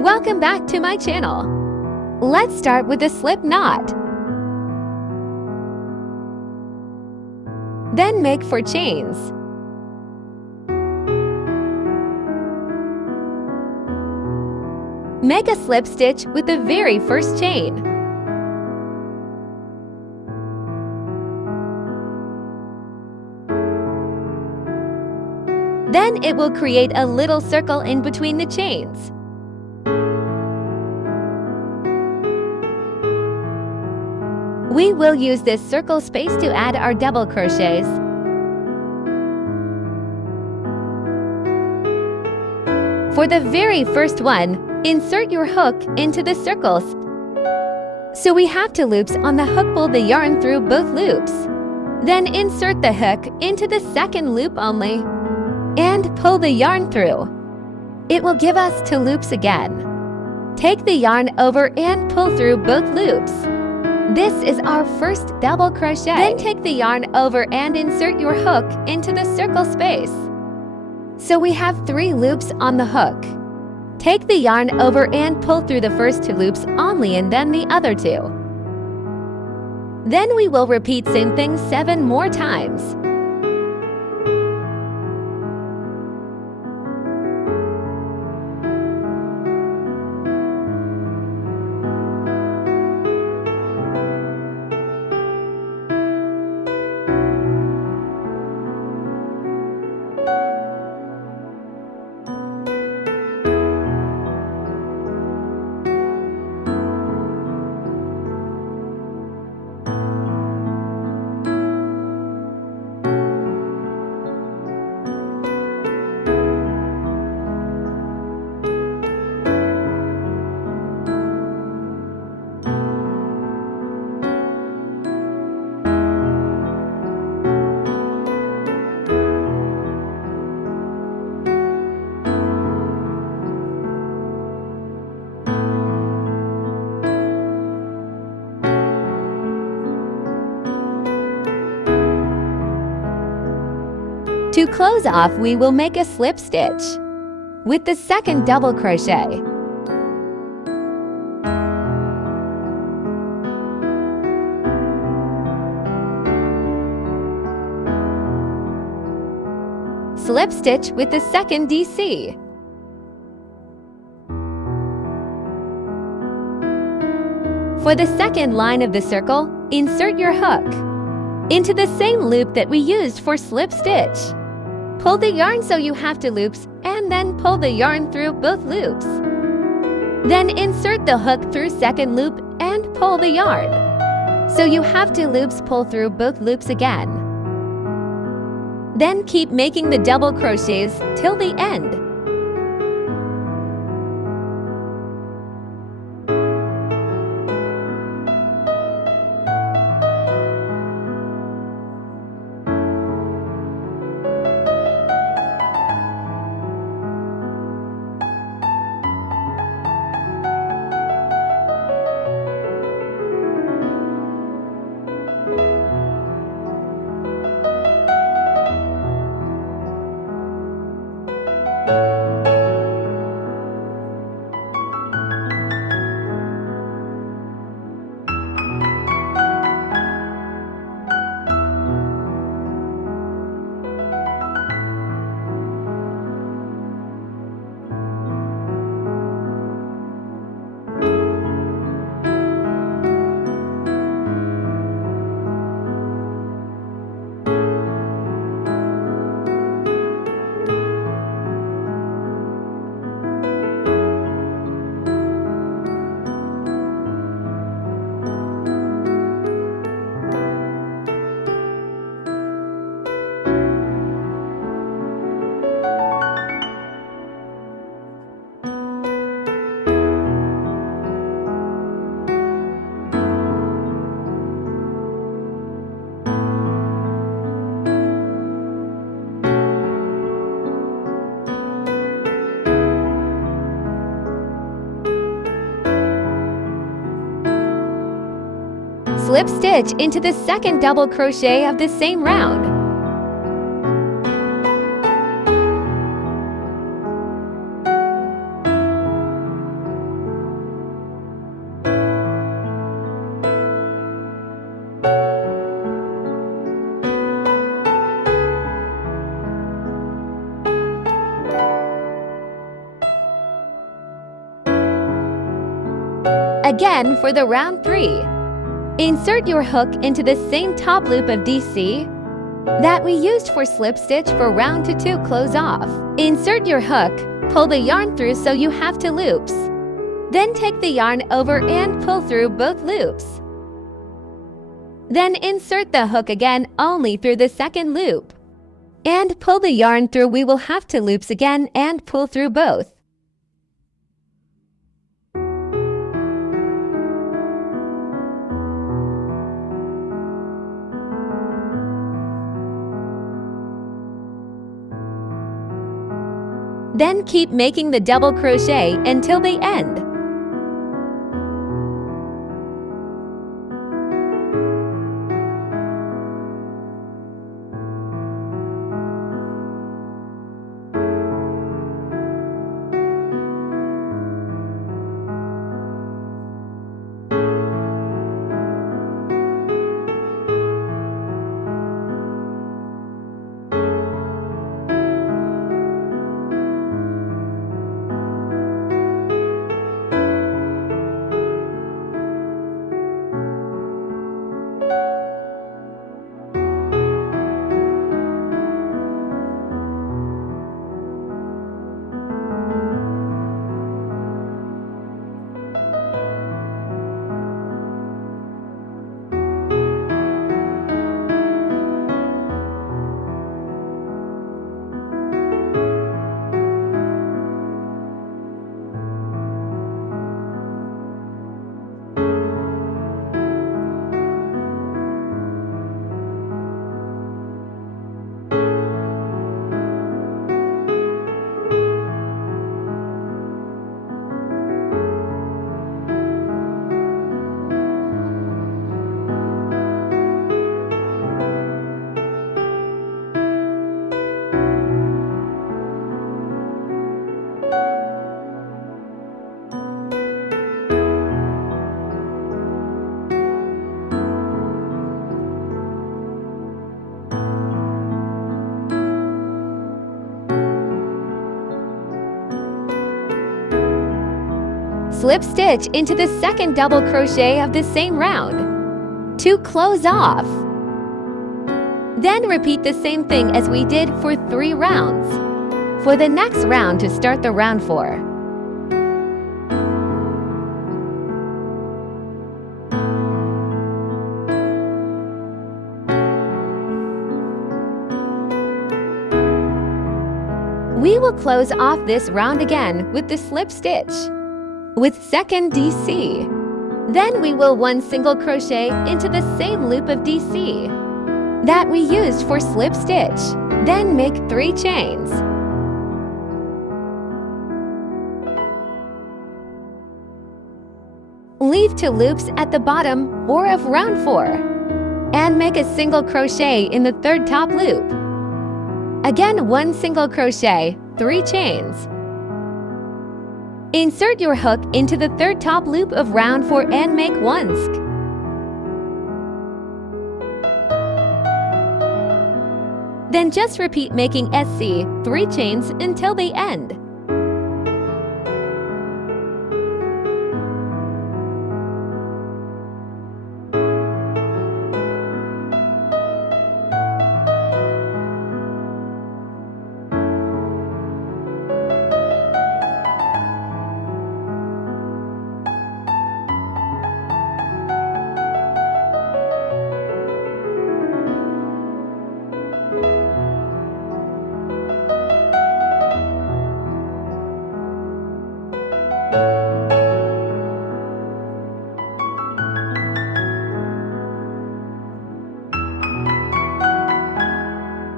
Welcome back to my channel. Let's start with the slip knot. Then make 4 chains. Make a slip stitch with the very first chain. Then it will create a little circle in between the chains. We will use this circle space to add our double crochets. For the very first one, insert your hook into the circles. So we have 2 loops on the hook. Pull the yarn through both loops. Then insert the hook into the second loop only and pull the yarn through. It will give us 2 loops again. Take the yarn over and pull through both loops. This is our first double crochet. Then take the yarn over and insert your hook into the circle space. So we have 3 loops on the hook. Take the yarn over and pull through the first 2 loops only and then the other 2. Then we will repeat same thing 7 more times. To close off, we will make a slip stitch with the second double crochet. Slip stitch with the second DC. For the second line of the circle, insert your hook into the same loop that we used for slip stitch. Pull the yarn so you have 2 loops and then pull the yarn through both loops. Then insert the hook through second loop and pull the yarn. So you have 2 loops. Pull through both loops again. Then keep making the double crochets till the end. Slip stitch into the second double crochet of the same round. Again for the round 3. Insert your hook into the same top loop of DC that we used for slip stitch for round to 2 close off. Insert your hook, pull the yarn through so you have 2 loops. Then take the yarn over and pull through both loops. Then insert the hook again only through the second loop. And pull the yarn through. We will have 2 loops again and pull through both. Then keep making the double crochet until they end. Slip stitch into the second double crochet of the same round to close off. Then repeat the same thing as we did for 3 rounds for the next round to start the round 4. We will close off this round again with the slip stitch with second DC. Then we will 1 single crochet into the same loop of DC that we used for slip stitch. Then make 3 chains. Leave 2 loops at the bottom or of round 4 and make a single crochet in the third top loop. Again, 1 single crochet, 3 chains. Insert your hook into the third top loop of round 4 and make 1 sk. Then just repeat making SC 3 chains until they end.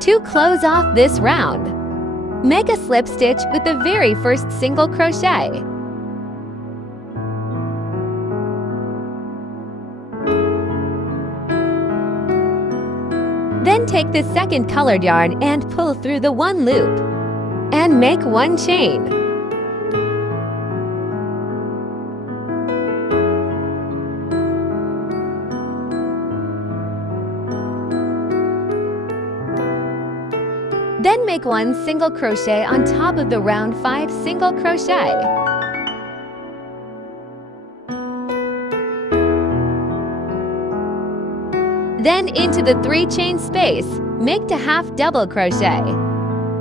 To close off this round, make a slip stitch with the very first single crochet. Then take the second colored yarn and pull through the 1 loop and make 1 chain. Then make 1 single crochet on top of the round 5 single crochet. Then into the 3 chain space, make a half double crochet.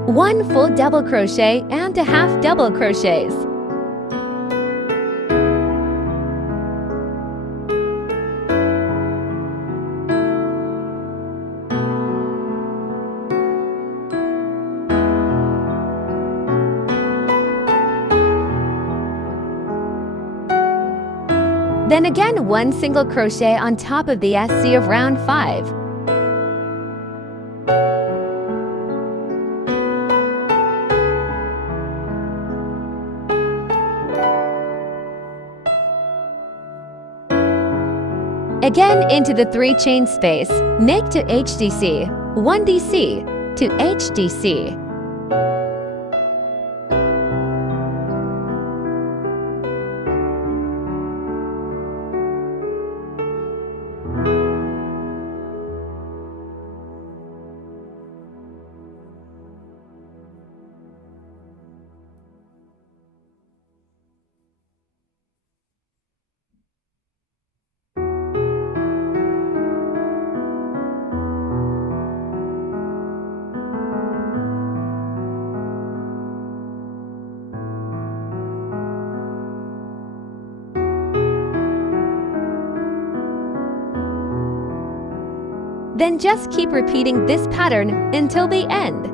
1 full double crochet and a half double crochets. Then again 1 single crochet on top of the SC of round 5. Again into the 3 chain space, make to HDC, 1 DC to HDC. Then just keep repeating this pattern until the end.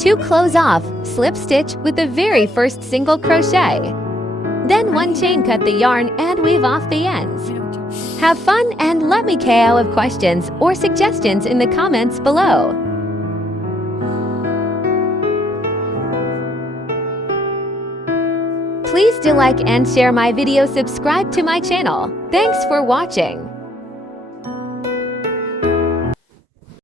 To close off, slip stitch with the very first single crochet. Then 1 chain cut the yarn and weave off the ends. Have fun and let me know of questions or suggestions in the comments below. Please do like and share my video, subscribe to my channel. Thanks for watching.